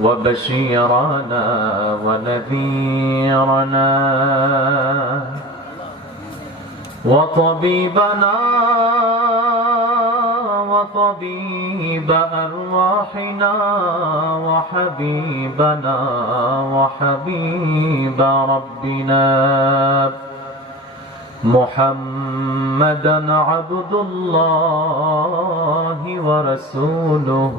وبشيرنا ونذيرنا وطبيبنا وطبيب أرواحنا وحبيبنا وحبيب ربنا محمدا عبد الله ورسوله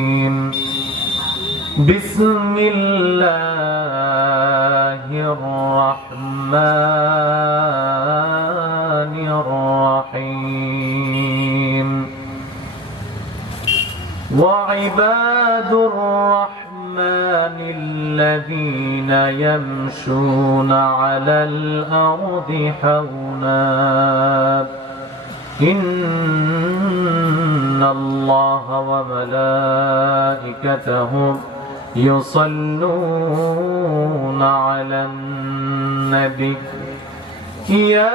بسم الله الرحمن الرحيم. وعباد الرحمن الذين يمشون على الأرض حونا إن الله وملائكته يصلون على النبي يا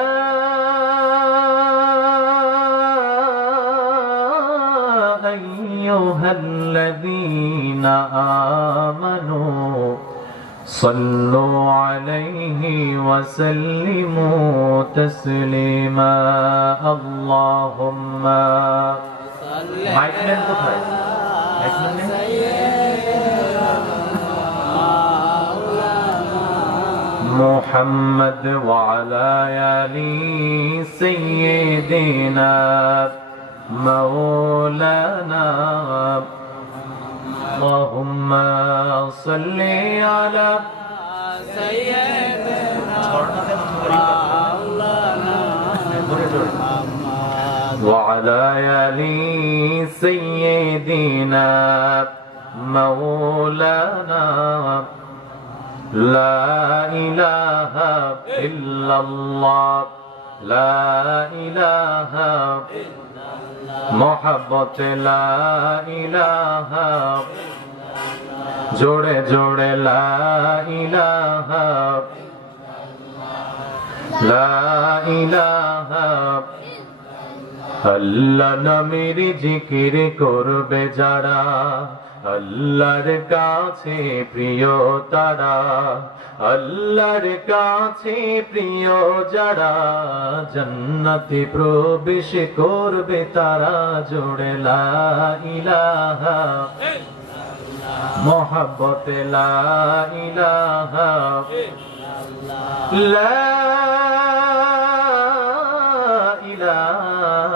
أيها الذين آمنوا صلوا عليه وسلموا تسليما اللهم mic নেন কোথায় محمد وعلى آل سيدنا مولانا. اللهم صل على وعلى آل سيدنا مولانا. لا إله إلا الله لا إله محبت لا إله জোড়ে জোড়ে লা ইলাহা লা ইলাহা আল্লাহ নামের জিকির করবে যারা আল্লাহর কাছে প্রিয় তারা, আল্লাহর কাছে প্রিয় যারা, জান্নাতে প্রবেশ করবে তারা জোড়ে ইলাহা, মোহাব্বত ইলাহা, লা ইলাহা।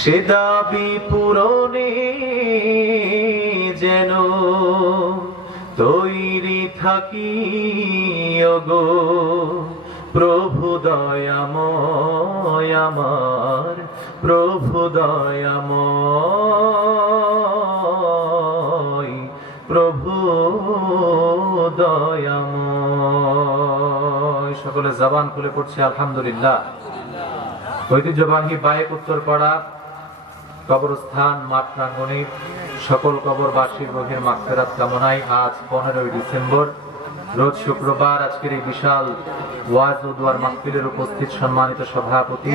সে দাবি পূরণে যেন তৈরি থাকি গো প্রভু দয়াময় আমার, প্রভু দয়াময় প্রভু দয়াময়। সকলে জবান খুলে পড়ছে, আলহামদুলিল্লাহ। ঐতিহ্যবাহী বাইক উত্তরপাড়া কবরস্থান মাঠ প্রাঙ্গণে সকল কবরবাসীর রোহের মাগফেরাত কামনায় আজ পনেরোই ডিসেম্বর, রোজ শুক্রবার আজকের এই বিশাল ওয়াজ ও দুয়ার মাহফিলের উপস্থিত সম্মানিত সভাপতি,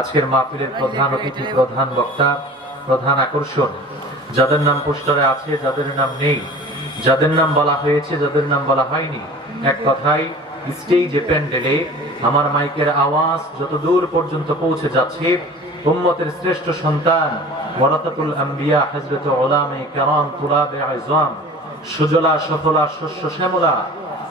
আজকের মাহফিলের প্রধান অতিথি, প্রধান বক্তা, প্রধান আকর্ষণ, যাদের নাম পোস্টারে আছে, যাদের নাম নেই, যাদের নাম বলা হয়েছে, যাদের নাম বলা হয়নি, এক কথায় স্টেজে প্যান্ডেলে আমার মাইকের আওয়াজ যত দূর পর্যন্ত পৌঁছে যাচ্ছে উম্মতের শ্রেষ্ঠ সন্তান ওয়ারাতাতুল আম্বিয়া, হযরত উলামে কেরাম, তুলাবে আযম সুজলা সফলা শস্য, শ্যামলা,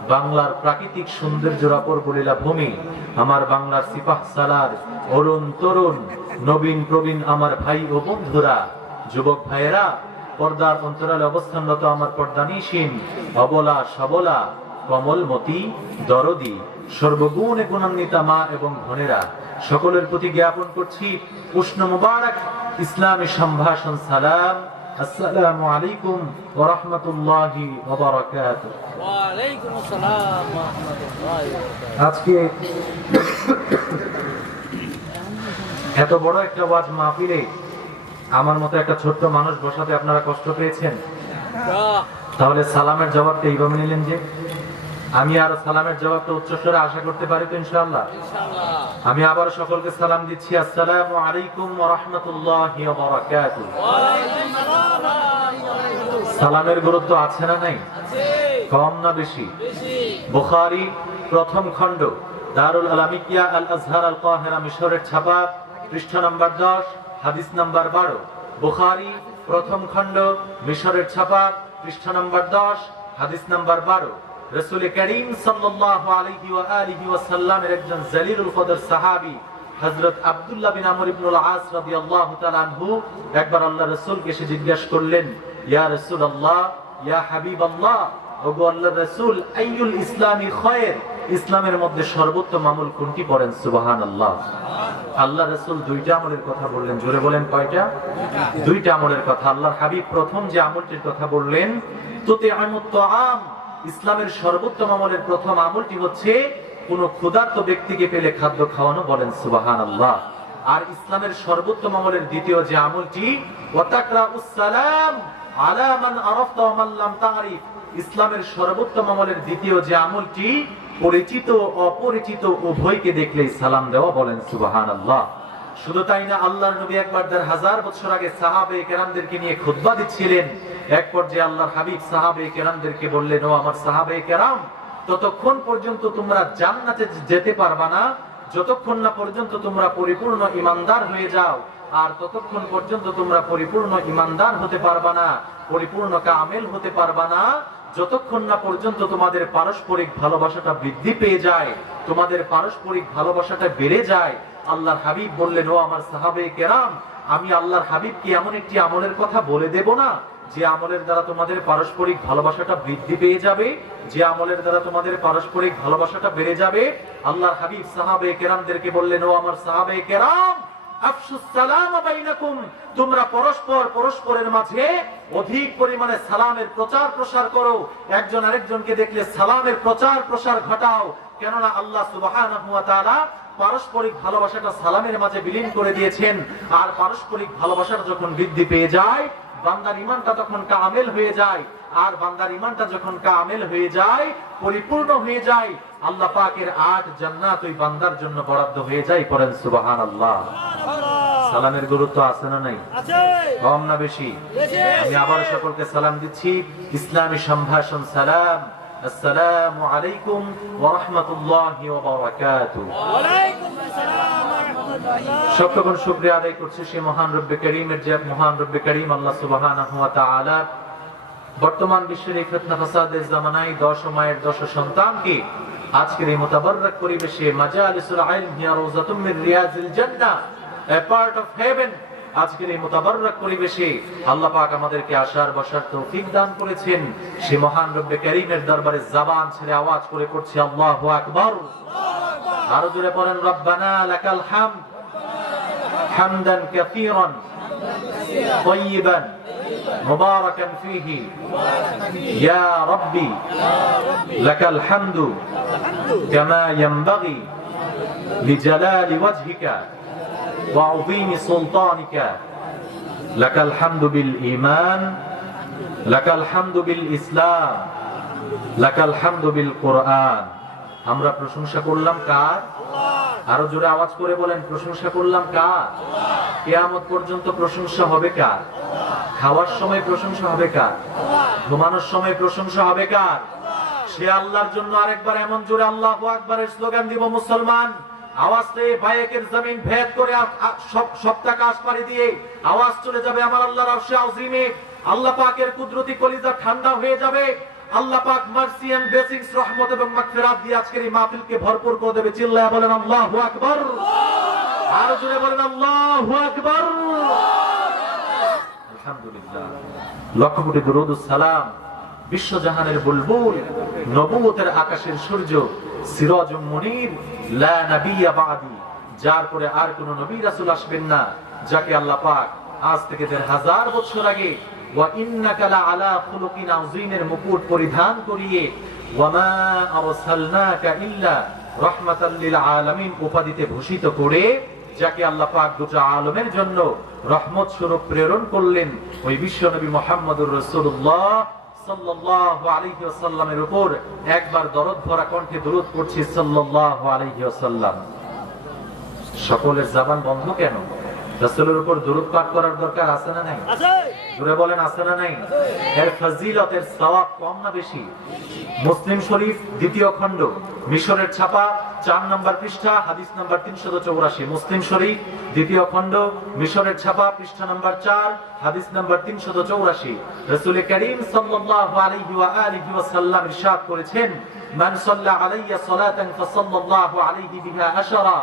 বাংলার প্রাকৃতিক সৌন্দর্যের অপর বলিলা ভূমি, আমার বাংলার সিপাহ সালার অরুণ তরুণ, নবীন প্রবীণ আমার ভাই ও বন্ধুরা, যুবক ভাইয়েরা, পর্দার অন্তরালে অবস্থানরত আমার পর্দা পর্দানিসীন অবলা, সবলা কমলমতি দরদি সর্বগুণে গুণান্বিতা মা এবং বোনেরা সকলের প্রতি জ্ঞাপন করছি উষ্ণ মুবারক ইসলামী সম্ভাষণ সালাম। আসসালামু আলাইকুম ওয়া রাহমাতুল্লাহি ওয়া বারাকাতুহু। আসসালাম ওয়া রাহমাতুল্লাহি ওয়া বারাকাতুহু। আজকে এত বড় একটা ওয়াজ মাহফিলে আমার মতো একটা ছোট্ট মানুষ বসাতে আপনারা কষ্ট পেয়েছেন? তাহলে সালামের জবাবটা এইভাবে নিলেন যে আমি আর সালামের জবাবটা উচ্চস্বরে আশা করতে পারি তো ইনশাআল্লাহ। ইনশাআল্লাহ। আমি আবার সকলকে সালাম দিচ্ছি। আসসালামু আলাইকুম ওয়া রাহমাতুল্লাহি ওয়া বারাকাতুহু। সালামের গুরুত্ব আছে না নাই? কম না বেশি? বেশি। বুখারী প্রথম খণ্ড দারুল আলামিকিয়া আল আজহার আল কাহিরা মিশরের ছাপা পৃষ্ঠ নাম্বার 10 হাদিস নাম্বার 12 বুখারী প্রথম খণ্ড মিশরের ছাপা পৃষ্ঠ নাম্বার 10 হাদিস নাম্বার 12 রাসূল করিম একজন জালিলুল কদর সাহাবী, হযরত আব্দুল্লাহ বিন আমর ইবনুল আস আনহু, একবার আল্লাহ রাসূলকে এসে জিজ্ঞাসা করলেন, ইয়া রাসূলুল্লাহ, ইয়া আল্লাহর রাসূল, আইয়ুল ইসলামি খয়ের? ইসলামের মধ্যে সর্বোত্তম আমল কোনটি পড়েন? সুবহানাল্লাহ। আল্লাহ রাসূল দুইটা আমলের কথা বললেন। জোরে বলেন কয়টা? দুইটা আমলের কথা। আল্লাহর হাবিব প্রথম যে আমলটির কথা বললেন তোতে আমুত আম ইসলামের সর্বোত্তম আমলের প্রথম আমলটি হচ্ছে, কোন ক্ষুধার্ত ব্যক্তিকে পেলে খাদ্য খাওয়ানো বলেন সুবহানাল্লাহ। আর ইসলামের সর্বোত্তম আমলের দ্বিতীয় যে আমলটি ইসলামের সর্বোত্তম আমলের দ্বিতীয় যে আমলটি, পরিচিত অপরিচিত উভয়কে দেখলেই সালাম দেওয়া বলেন সুবহানাল্লাহ। শুধু তাই না, আল্লাহর নবী একবার দেড় হাজার বছর আগে সাহাবে কেরামদেরকে নিয়ে খুতবা দিচ্ছিলেন। এক পর্যায়ে আল্লাহর হাবিব সাহাবে কেরামদেরকে বললেন, ও আমার সাহাবে কেরাম, ততক্ষণ পর্যন্ত তোমরা জান্নাতে যেতে পারবা না। যতক্ষণ না পর্যন্ত তোমরা পরিপূর্ণ ইমানদার হয়ে যাও, আর ততক্ষণ পর্যন্ত তোমরা পরিপূর্ণ ইমানদার হতে পারবা না, পরিপূর্ণ কামেল হতে পারবা না। যতক্ষণ না পর্যন্ত তোমাদের পারস্পরিক ভালোবাসাটা বৃদ্ধি পেয়ে যায়, তোমাদের পারস্পরিক ভালোবাসাটা বেড়ে যায় আল্লাহর হাবিব বললেন, ও আমার সাহাবে কেরাম, আমি আল্লাহর হাবিবকে এমন একটি আমলের কথা বলে দেব না, যে আমলের দ্বারা তোমাদের পারস্পরিক ভালোবাসাটা বৃদ্ধি পেয়ে যাবে, যে আমলের দ্বারা তোমাদের পারস্পরিক ভালোবাসাটা বেড়ে যাবে। আল্লাহর হাবিব সাহাবে কেরামদেরকে বললেন, ও আমার সাহাবে কেরাম তোমরা পরস্পর পরস্পরের মাঝে অধিক পরিমাণে সালামের প্রচার প্রসার করো। একজন আরেকজনকে দেখলে সালামের প্রচার প্রসার ঘটাও। কেননা আল্লাহ তাআলা পারস্পরিক ভালোবাসাটা সালামের মাঝে বিলীন করে দিয়েছেন। আর পারস্পরিক ভালোবাসাটা যখন বৃদ্ধি পেয়ে যায়, বান্দার ইমানটা তখন কামেল হয়ে যায়। আর বান্দার ইমানটা যখন কামেল হয়ে যায়, পরিপূর্ণ হয়ে যায়, আল্লাহ পাকের আট জান্নাত ওই বান্দার জন্য বরাদ্দ হয়ে যায় পড়েন সুবহানাল্লাহ। সালামের গুরুত্ব আছে না নাই? কম না বেশি। আমি আবার সকলকে সালাম দিচ্ছি। ইসলামী সম্ভাষণ সালাম। আসসালামু আলাইকুম ওয়া রাহমাতুল্লাহি ওয়া বারাকাতুহু। ওয়ালাইকুম আসসালাম ওয়া শুক্রিয়া আদায় করছি সেই মহান রব্বে করিমের যে মহান রব্বে করিম আল্লাহ সুবহানাহু ওয়া তাআলা। বর্তমান বিশ্বের এই ফিতনা ফাসাদের জামানায় দশ মায়ের দশ সন্তানকে আজকের এই মোতাবাররক পরিবেশে মাজালিসুল ইলম হিয়া রাউযাতুম মিন রিয়াজিল জান্নাহ এ পার্ট অফ হেভেন আজকের এই মোতাবাররক পরিবেশে আল্লাহ পাক আমাদেরকে আসার বসার তৌফিক দান করেছেন সে মহান রব্বে করিমের দরবারে জবান ছেড়ে আওয়াজ করে করছি আল্লাহু আকবার আরো জোরে পড়েন রব্বানা লাকাল হামদ হামদান কাসীরান طيبا مباركا فيه يا ربي لك الحمد كما ينبغي لجلال وجهك وعظيم سلطانك لك الحمد بالإيمان لك الحمد بالإسلام لك الحمد بالقرآن আমরা প্রশংসা করলাম কার আরো জোরে আওয়াজ করে বলেন প্রশংসা করলাম কার কেয়ামত পর্যন্ত প্রশংসা হবে কার খাওয়ার সময় প্রশংসা হবে কার ঘুমানোর সময় প্রশংসা হবে কার সে আল্লাহর জন্য আরেকবার এমন জোরে আল্লাহ আকবরের স্লোগান দিব মুসলমান আওয়াজ জমিন ভেদ করে দিয়ে আওয়াজ চলে যাবে আমার আল্লাহর কুদরতি কলিজা ঠান্ডা হয়ে যাবে। আল্লাহ পাক দিয়ে আজকের ভরপুর করে দেবে। চিল্লায়া বলেন, আল্লাহু আকবার। আরও জোরে বলেন, আল্লাহু আকবার। লক্ষ কোটি সালাম বিশ্বজাহানের বুলবুল নবুয়তের আকাশের সূর্য মুনির, লা নাবিয়্যা বাদি, যার পরে আর কোন নবী রাসূল আসবেন না, যাকে আল্লাহ পাক আজ থেকে দেড় হাজার বছর আগে, ওয়া ইন্নাকা লা আলা খুলুকিন আযীমের মুকুট পরিধান করিয়ে, ওয়া মা আরসালনাকা ইল্লা রাহমাতাল লিল আলামিন উপাধিতে ভূষিত করে, যাকে আল্লাহ পাক দুটো আলমের জন্য রহমত স্বরূপ প্রেরণ করলেন, ওই বিশ্ব নবী মোহাম্মদুর রসুল্লাহ সাল্লাল্লাহু উপর একবার দরদ ভরা কণ্ঠে দরুদ পড়ছি সাল্লাল্লাহু আলাইহি সকলের জবান বন্ধ কেন? রাসূলের উপর দরুদ পাঠ করার দরকার আছে না নাই? জুড়ে বলেন আছে না নাই? এর ফজিলতের সওয়াব কম না বেশি? মুসলিম শরীফ দ্বিতীয় খণ্ড মিশরের ছাপা চার নম্বর পৃষ্ঠা হাদিস নম্বর তিনশত চৌরাশি। মুসলিম শরীফ দ্বিতীয় খণ্ড মিশরের ছাপা পৃষ্ঠা নম্বর চার হাদিস নম্বর তিনশত চৌরাশি। রসুল করিম সাল্লাল্লাহু আলাইহি ওয়া আলিহি ওয়াসাল্লাম ইরশাদ করেছেন মান সাল্লা আলাইয়া সালাতান ফাসাল্লাল্লাহু আলাইহি বিহা আশারা।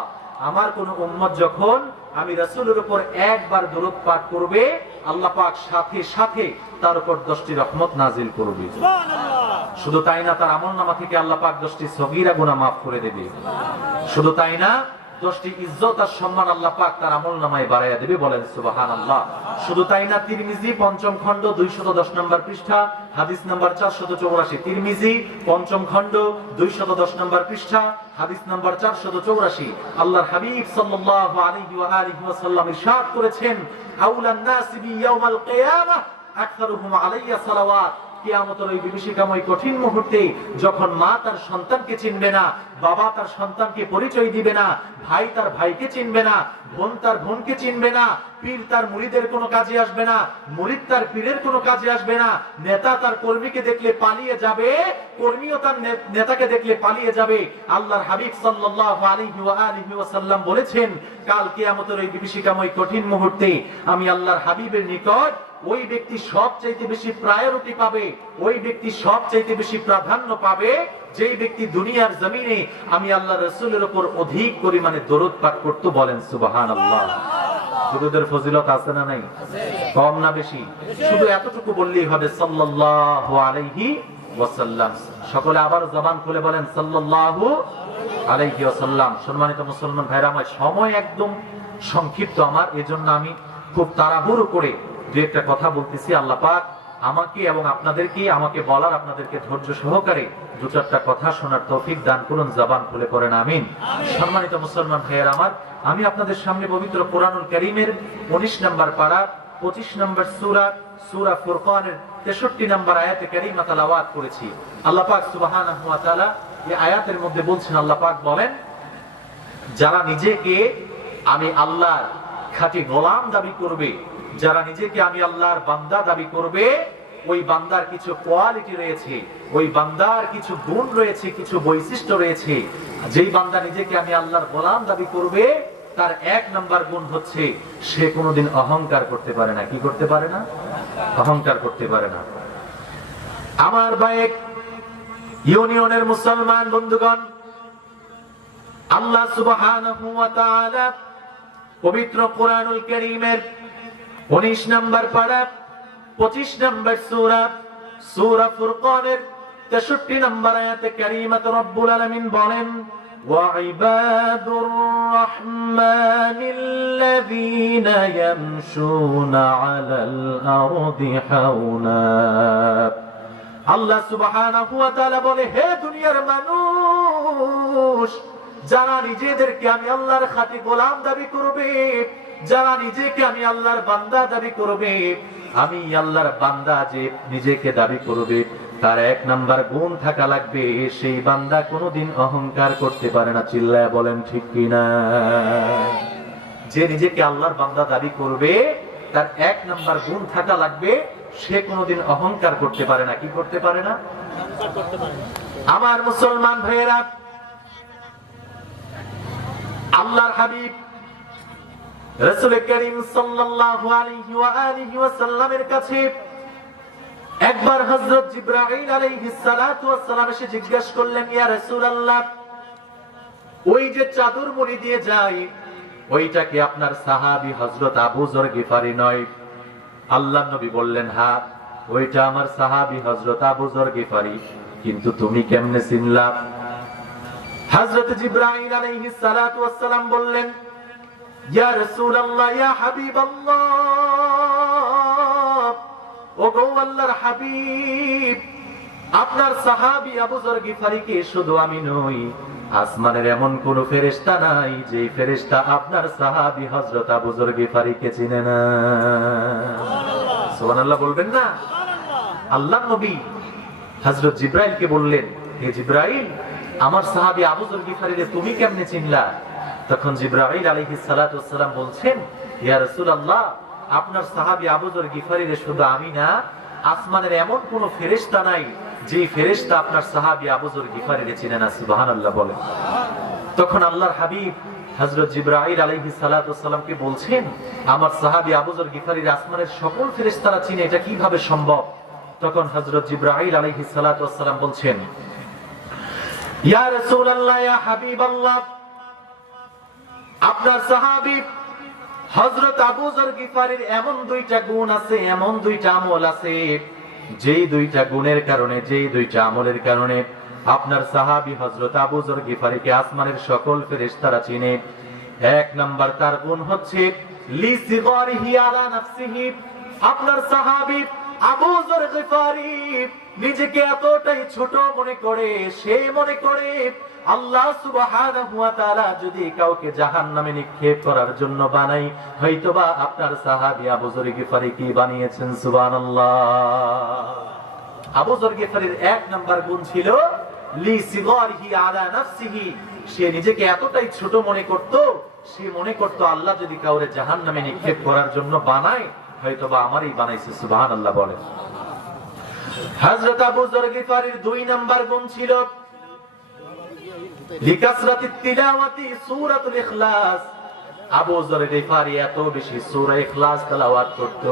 আমার কোন উম্মত যখন আমি রাসুলের উপর একবার দরুদ পাঠ করবে আল্লাহ পাক সাথে সাথে তার উপর দশটি রহমত নাজিল করবে। শুধু তাই না তার আমল নামা থেকে আল্লাহ পাক দশটি সগিরা গুনা মাফ করে দেবে। শুধু তাই না দশটি ইজ্জত আর সম্মান আল্লাহ পাক তার আমল নামায় বাড়াইয়া দেবে বলেন সুবাহান আল্লাহ শুধু তাই না, তিরমিজি, পঞ্চম খণ্ড দুইশত দশ নম্বর পৃষ্ঠা, হাদিস নাম্বার চারশত চৌরাশি। তিরমিজি, পঞ্চম খণ্ড দুইশত দশ নম্বর পৃষ্ঠা, হাদিস নাম্বার চারশত চৌরাশি। আল্লাহর হাবিব ওয়া আলিহি ওয়াসাল্লাম ইরশাদ করেছেন, আউলান নাসি ইয়াউমাল আকসারুহুম আলাইয়া সালাওয়াত। কিয়ামতের ওই বিভীষিকাময় কঠিন মুহূর্তে যখন মা তার সন্তানকে চিনবে না, বাবা তার সন্তানকে পরিচয় দিবে না, ভাই তার ভাইকে চিনবে না, বোন তার বোনকে চিনবে না, পীর তার মুরিদের কোনো কাজে আসবে না, মুরিদ তার পীরের কোনো কাজে আসবে না, নেতা তার কর্মীকে দেখলে পালিয়ে যাবে, কর্মীও তার নেতাকে দেখলে পালিয়ে যাবে। আল্লাহর হাবিব সাল্লাল্লাহু আলাইহি ওয়া আলিহি ওয়াসাল্লাম বলেছেন, কাল কিয়ামতের ওই বিভীষিকাময় কঠিন মুহূর্তে আমি আল্লাহর হাবিবের নিকট ওই ব্যক্তি সব চাইতে বেশি প্রায়োরিটি পাবে, ওই ব্যক্তি সব চাইতে বেশি প্রাধান্য পাবে, যেই ব্যক্তি দুনিয়ার জমিনে আমি আল্লাহ রসুলের উপর অধিক পরিমাণে দরদ পাঠ করতে বলেন সুবাহান আল্লাহ শুধু এতটুকু হবে ওয়াসাল্লাম। সকলে আবার জবান খুলে বলেন, সাল্লাল্লাহু আলাইহি সম্মানিত মুসলমান সময় একদম সংক্ষিপ্ত আমার, এজন্য আমি খুব তাড়াহুড়ো করে দু একটা কথা বলতেছি আল্লাহ পাক আমাকে এবং আপনাদেরকে আমাকে বলার আপনাদেরকে ধৈর্য সহকারে দু চারটা কথা শোনার তৌফিক দান করুন জবান খুলে করেন আমিন। সম্মানিত মুসলমান ভাইয়ের আমার আমি আপনাদের সামনে পবিত্র কোরআনুল করিমের উনিশ নম্বর পাড়া পঁচিশ নম্বর সুরা সুরা ফুরকানের তেষট্টি নম্বর আয়াতে কারিমা তালাওয়াত করেছি। আল্লাহ পাক এই আয়াতের মধ্যে বলছেন আল্লাহ পাক বলেন যারা নিজেকে আমি আল্লাহর খাঁটি গোলাম দাবি করবে যারা নিজেকে আমি আল্লাহর বান্দা দাবি করবে, ওই বান্দার কিছু কোয়ালিটি রয়েছে, ওই বান্দার কিছু গুণ রয়েছে, কিছু বৈশিষ্ট্য রয়েছে। যেই বান্দা নিজেকে আমি আল্লাহর গোলাম দাবি করবে, তার এক নাম্বার গুণ হচ্ছে, সে কোনোদিন অহংকার করতে পারে না। কি করতে পারে না? অহংকার করতে পারে না। আমার বাইক ইউনিয়নের মুসলমান বন্ধুগণ, আল্লাহ তাআলা পবিত্র কোরআনুল কারীমের 19 নম্বর পারা 25 নম্বর সূরা সূরা ফুরকানের 63 নম্বর আয়াতে কারীমাত রব্বুল আলামিন বলেন وعباد الرحمن الذين يمشون على الأرض حونا আল্লাহ সুবহানাহু ওয়া তাআলা বলে হে দুনিয়ার মানুষ যারা নিজেদেরকে আমি আল্লাহর খাতি গোলাম দাবি করবে যারা নিজেকে আমি আল্লাহর বান্দা দাবি করবে, আমি আল্লাহর বান্দা যে নিজেকে দাবি করবে, তার এক নাম্বার গুণ থাকা লাগবে, সেই বান্দা কোনোদিন অহংকার করতে পারে না। চিল্লায় বলেন ঠিক কিনা? যে নিজেকে আল্লাহর বান্দা দাবি করবে, তার এক নাম্বার গুণ থাকা লাগবে, সে কোনোদিন অহংকার করতে পারে না। কি করতে পারে না। আমার মুসলমান ভাইয়েরা, আল্লাহর হাবিব একবার করলেন ওই যে দিয়ে যায় ওইটা কি আপনার সাহাবী হযরত আবু যর গিফারি নয়? আল্লাহ নবী বললেন হ্যাঁ ওইটা আমার সাহাবী হযরত আবু যর গিফারি, কিন্তু তুমি কেমনে চিনলা? হযরত জিবরাইল আলাইহিস সালাতু বললেন ইয়া রাসূলুল্লাহ, ইয়া হাবিবাল্লাহ। আল্লাহর হাবিব, আপনার সাহাবী আবু যর গিফারিকে শুধু আমি নই, আসমানের এমন কোন ফেরেশতা নাই যে ফেরেশতা আপনার সাহাবী হযরত আবু যর গিফারিকে চিনে না। সুবহানাল্লাহ বলবেন না? আল্লাহ নবী হযরত জিব্রাইলকে বললেন, হে জিব্রাইল, আমার সাহাবী আবু যর গিফারিরে তুমি কেমনে চিনলা? তখন জিব্রাইল আলাইহিস সালাতু ওয়াসসালাম বলছেন, ইয়া রাসূলুল্লাহ, আপনার সাহাবী আবু যর গিফারিরে শুধু আমি না, আসমানের এমন কোন ফেরেশতা নাই, যে ফেরেশতা আপনার সাহাবী আবু যর গিফারিরে চিনে না। সুবহানাল্লাহ বলেন তখন আল্লাহর হাবিব হযরত জিব্রাইল আলাইহিস সালাতু ওয়াসসালামকে বলছেন, আমার সাহাবী আবু যর গিফারির আসমানের সকল ফেরেশতারা চিনে এটা কীভাবে সম্ভব? তখন হজরত জিব্রাইল আলাইহিস সালাতু ওয়াসসালাম বলছেন, ইয়া রাসূলুল্লাহ, ইয়া হাবিবাল্লাহ আপনার সাহাবী হযরত আবু যর গিফারির এমন দুইটা গুণ আছে, এমন দুইটা আমল আছে, যেই দুইটা গুণের কারণে, যেই দুইটা আমলের কারণে আপনার সাহাবী হযরত আবু যর গিফারিকে আসমানের সকল ফেরেশতারা চিনে। এক নাম্বার তার গুণ হচ্ছে আপনার সাহাবী আবু যর গিফারি নিজেকে এতটাই ছোট মনে করে, সে মনে করে আল্লাহ তাআলা যদি কাউকে জাহান্নামে নিক্ষেপ করার জন্য বানাই, হয়তোবা আপনার সাহাবী আবু যর গিফারি কি বানিয়েছেন? সুবহানাল্লাহ। আবু যর গিফারির এক নাম্বার গুণ ছিল সে নিজেকে এতটাই ছোট মনে করত, সে মনে করত আল্লাহ যদি কাউরে জাহান্নামে নিক্ষেপ করার জন্য বানায়, হয়তোবা আমারই বানাইছে, সুবহানাল্লাহ বলেন হযরত আবু যর গিফারির দুই নাম্বার গুণ ছিল লিকাসরাতি তিলাওয়াতি সূরাতুল ইখলাস। আবু যর গিফারি এত বেশি সূরা ইখলাস তেলাওয়াত করত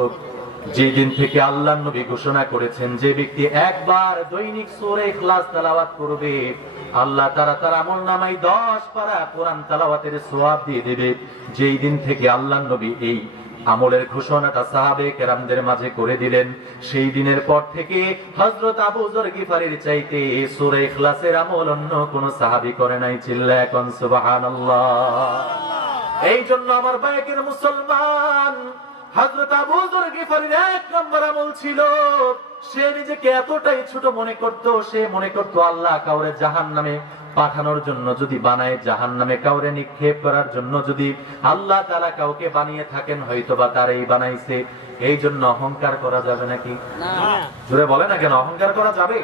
যে দিন থেকে আল্লাহ নবী ঘোষণা করেছেন যে ব্যক্তি একবার দৈনিক সূরা ইখলাস তেলাওয়াত করবে, আল্লাহ তারা তার আমল নামাই দশ পারা কোরআন তেলাওয়াতের সওয়াব দিয়ে দেবে। যেই দিন থেকে আল্লাহ নবী এই আমলের ঘোষণাটা সাহাবে কেরামদের মাঝে করে দিলেন। সেই দিনের পর থেকে হজরত আবু জর চাইতে সূরা ইখলাসের আমল অন্য কোন সাহাবী করে নাই চিল্লা এখন, সুবহানাল্লাহ। এই জন্য আমার বাইকের মুসলমান হজরত আবু জর গিফারির এক নম্বর আমল ছিল, সে নিজেকে এতটাই ছোট মনে করত, সে মনে করত আল্লাহ কাউরে জাহান্নামে পাঠানোর জন্য যদি বানায় জাহান নামে কাউরে নিক্ষেপ করার জন্য যদি আল্লাহ তারা কাউকে বানিয়ে থাকেন হয়তো বা তারাই বানাইছে এই জন্য অহংকার করা যাবে নাকি না জোরে বলে না কেন অহংকার করা যাবে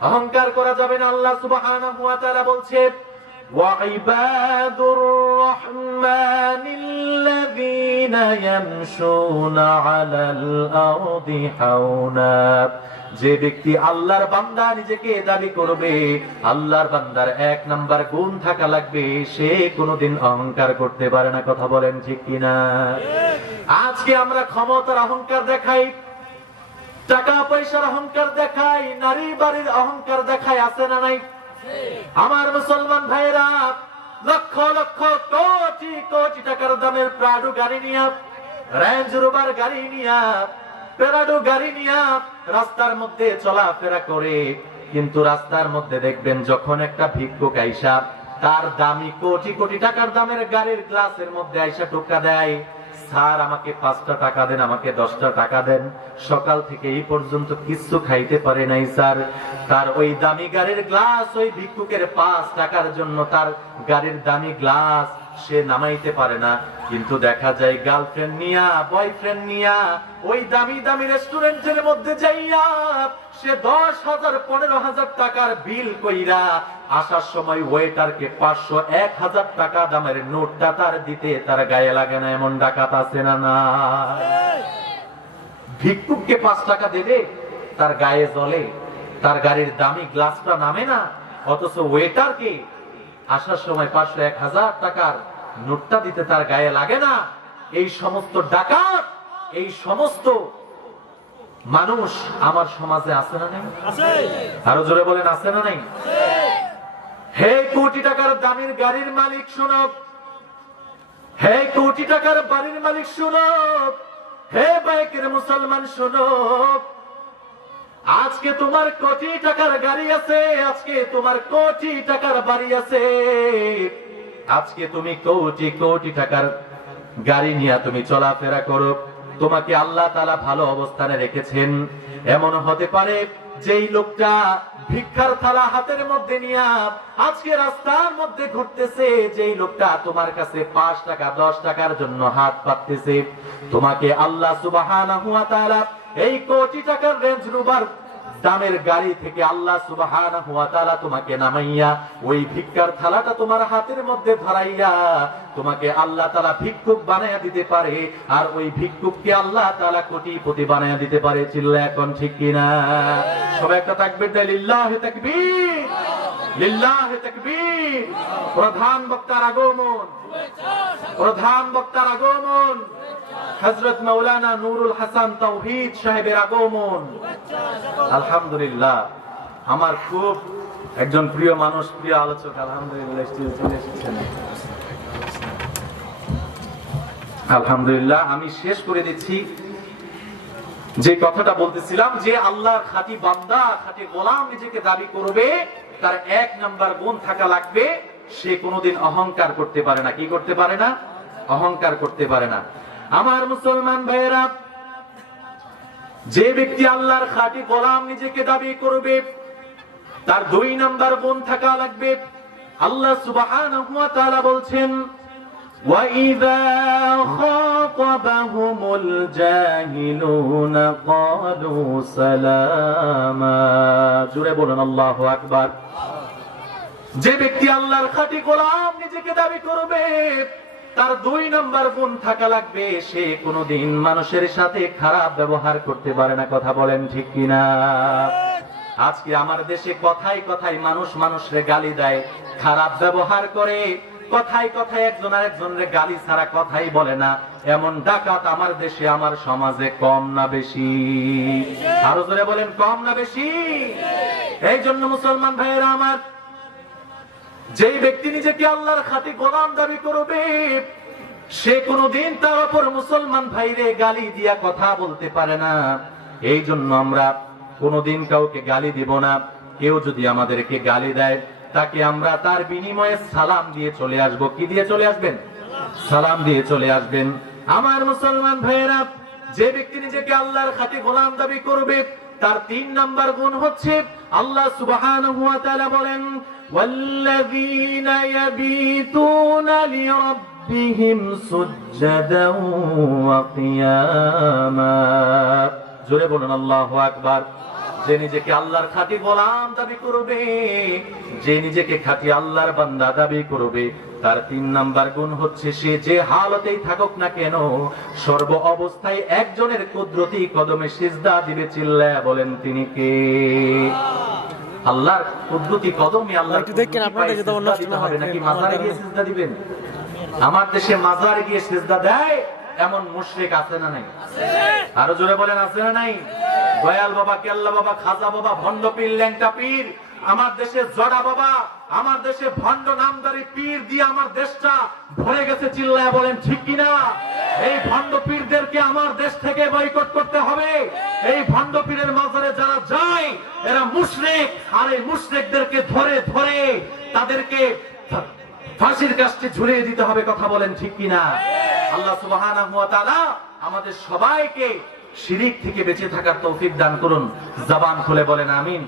অহংকার করা যাবে না আল্লাহ সুবহানাহু ওয়া তাআলা বলছে وعباد الرحمن الذين يمشون على الأرض حونا যে ব্যক্তি আল্লাহর বান্দা নিজেকে দাবি করবে, আল্লাহর বান্দার এক নাম্বার গুণ থাকা লাগবে, সে কোনোদিন অহংকার করতে পারে না, কথা বলেন ঠিক কিনা? আজকে আমরা ক্ষমতার অহংকার দেখাই, টাকা পয়সার অহংকার দেখাই, নারী বাড়ির অহংকার দেখাই, আছে না নাই? আমার মুসলমান ভাইরা লক্ষ লক্ষ কোটি কোটি টাকার দামের প্রাডু গাড়ি নিয়ে রেঞ্জ রোভার গাড়ি নিয়া প্যারাডো গাড়ি নিয়া রাস্তার মধ্যে চলাফেরা করে। কিন্তু রাস্তার মধ্যে দেখবেন যখন একটা ভিক্ষুক আইসা, তার দামি কোটি কোটি টাকার দামের গাড়ির গ্লাসের মধ্যে আইসা টোকা দেয়, স্যার, আমাকে পাঁচটা টাকা দেন, আমাকে দশটা টাকা দেন। সকাল থেকে এই পর্যন্ত কিচ্ছু খাইতে পারে নাই, স্যার। তার ওই দামি গাড়ির গ্লাস ওই ভিক্ষুকের পাঁচ টাকার জন্য তার গাড়ির দামি গ্লাস সে নামাইতে পারে না। কিন্তু দেখা যায় গার্লফ্রেন্ড নিয়া বয়ফ্রেন্ড নিয়া, ওই দামি দামি রেস্টুরেন্টের মধ্যে যাইয়া সে দশ হাজার, পনেরো হাজার টাকার বিল কইরা আসার সময় ওয়েটারকে পাঁচশো, এক হাজার টাকা দামের নোটটা তার দিতে তার গায়ে লাগে না, এমন ডাকাত আছে না না। ভিক্ষুককে পাঁচ টাকা দেবে, তার গায়ে জলে, তার গাড়ির দামি গ্লাসটা নামে না, অথচ ওয়েটারকে আসার সময় পাঁচশো এক হাজার টাকার নোটটা দিতে তার গায়ে লাগে না। এই সমস্ত ডাকাত এই সমস্ত মানুষ আমার সমাজে আছে না নেই? আরও জোরে বলেন আছে না নাই? হে কোটি টাকার দামের গাড়ির মালিক শুনক। হে কোটি টাকার বাড়ির মালিক শুনক। হে বাইকের মুসলমান শুনক। আজকে তোমার কোটি টাকার গাড়ি আছে, আজকে তোমার কোটি টাকার বাড়ি আছে। আজকে তুমি কোটি কোটি টাকার গাড়ি নিয়ে তুমি চলাফেরা করো। তোমাকে আল্লাহ তালা ভালো অবস্থানে রেখেছেন। এমন হতে পারে যেই লোকটা ভিক্ষার থালা হাতের মধ্যে নিয়া আজকে রাস্তার মধ্যে ঘুরতেছে, যেই লোকটা তোমার কাছে পাঁচ টাকা, দশ টাকার জন্য হাত পাততেছে তোমাকে আল্লাহ তাআলা এই কোটি টাকার রেঞ্জ রোভার দামের গাড়ি থেকে আল্লাহ সুবহানাহু ওয়া তাআলা তোমাকে নামাইয়া, ওই ভিক্ষার থালাটা তোমার হাতের মধ্যে ধরাইয়া তোমাকে আল্লাহ তালা ভিক্ষুক বানাইয়া দিতে পারে। আর ওই ভিক্ষুককে আল্লাহ তাআলা কোটিপতি বানাইয়া দিতে পারে। চিল্লা এখন ঠিক কিনা? সবাই একটা তাকবীর দেয়, লিল্লাহি তাকবীর লিল্লাহি তাকবীর। প্রধান বক্তার আগমন, প্রধান বক্তার আগমন। হযরত মাওলানা নুরুল হাসান তাওহীদ সাহেবের আগমন। আলহামদুলিল্লাহ। আমার খুব একজন প্রিয় মানুষ, প্রিয় আলোচক, আলহামদুলিল্লাহ আলহামদুলিল্লাহ, আমি শেষ করে দিচ্ছি। যে কথাটা বলতেছিলাম যে আল্লাহর খাঁটি বান্দা, খাঁটি গোলাম নিজেকে দাবি করবে, তার এক নাম্বার গুণ থাকা লাগবে, সে কোনোদিন অহংকার করতে পারে না। কি করতে পারে না? অহংকার করতে পারে না। আমার মুসলমান ভাইয়েরা যে ব্যক্তি আল্লাহর খাঁটি গোলাম নিজেকে দাবি করবে তার দুই নাম্বার গুণ থাকা লাগবে আল্লাহ সুবহানাহু ওয়া তাআলা বলছেন وَإِذَا خَاطَبَهُمُ الْجَاهِلُونَ قَالُوا سَلَامًا জুড়ে বলুন আল্লাহু আকবার যে ব্যক্তি আল্লাহর খাঁটি গোলাম নিজেকে দাবি করবে তার দুই নম্বর গুণ থাকা লাগবে, সে কোনোদিন মানুষের সাথে খারাপ ব্যবহার করতে পারে না, কথা বলেন ঠিক কিনা? আজকে আমার দেশে কথাই কথাই মানুষ মানুষরে গালি দেয়, খারাপ ব্যবহার করে কথাই কথাই একজন আরেকজনের গালি ছাড়া কথাই বলে না। এমন ডাকাত আমার দেশে, আমার সমাজে কম না বেশি। আরও জোরে বলেন, কম না বেশি? এই জন্য মুসলমান ভাইয়েরা আমার যেই ব্যক্তি নিজেকে আল্লাহর খাতি গোলাম দাবি করবে, সে কোনোদিন তার অপর মুসলমান ভাইরে গালি দিয়া কথা বলতে পারে না। এই জন্য আমরা কোনোদিন কাউকে গালি দিব না। কেউ যদি আমাদেরকে গালি দেয়, তাকে আমরা তার বিনিময়ে সালাম দিয়ে চলে আসব। কি দিয়ে চলে আসবেন? সালাম দিয়ে চলে আসবেন। আমার মুসলমান ভাইয়েরা, যে ব্যক্তি নিজেকে আল্লাহর খাতি গোলাম দাবি করবে, তার তিন নাম্বার গুণ হচ্ছে, আল্লাহ ওয়া বলেন والذين يبيتون لربهم سجدا وقياما জোরে বলুন আল্লাহু আকবার যে নিজেকে আল্লাহর খাঁটি গোলাম দাবি করবে যে নিজেকে খাঁটি আল্লাহর বান্দা দাবি করবে তার তিন নাম্বার গুণ হচ্ছে সে যে হালতেই থাকুক না কেন সর্ব অবস্থায় একজনের কুদরতি কদমে সিজদা দিবে চিল্লায়া বলেন তিনি কে আল্লাহর কুদরতি কদমে আল্লাহ একটু দেখেন, আপনারা যেটা অন্য হবে নাকি মাজারে গিয়ে সিজদা দিবেন? আমার দেশে মাজারে গিয়ে সিজদা দেয় এমন মুশরিক আছে না নাই? আরও জোরে বলেন আছে না নাই? দয়াল বাবা কেল্লা বাবা খাজা বাবা ভণ্ড পীর ল্যাংটা পীর আমার দেশে জড়া বাবা, আমার দেশে ভণ্ড নামদারি পীর দিয়ে আমার দেশটা ভরে গেছে চিল্লায় বলেন, ঠিক কিনা? এই ভণ্ড পীরদেরকে আমার দেশ থেকে বয়কট করতে হবে। এই ভণ্ড পীরের মাজারে যারা যায়, এরা মুশরিক, আর এই মুশরিকদেরকে ধরে ধরে তাদেরকে ফাঁসির কাজটি ঝুলিয়ে দিতে হবে, কথা বলেন, ঠিক কিনা? আল্লাহ তাআলা আমাদের সবাইকে শিরিক থেকে বেঁচে থাকার তৌফিক দান করুন। জবান খুলে বলেন, আমিন।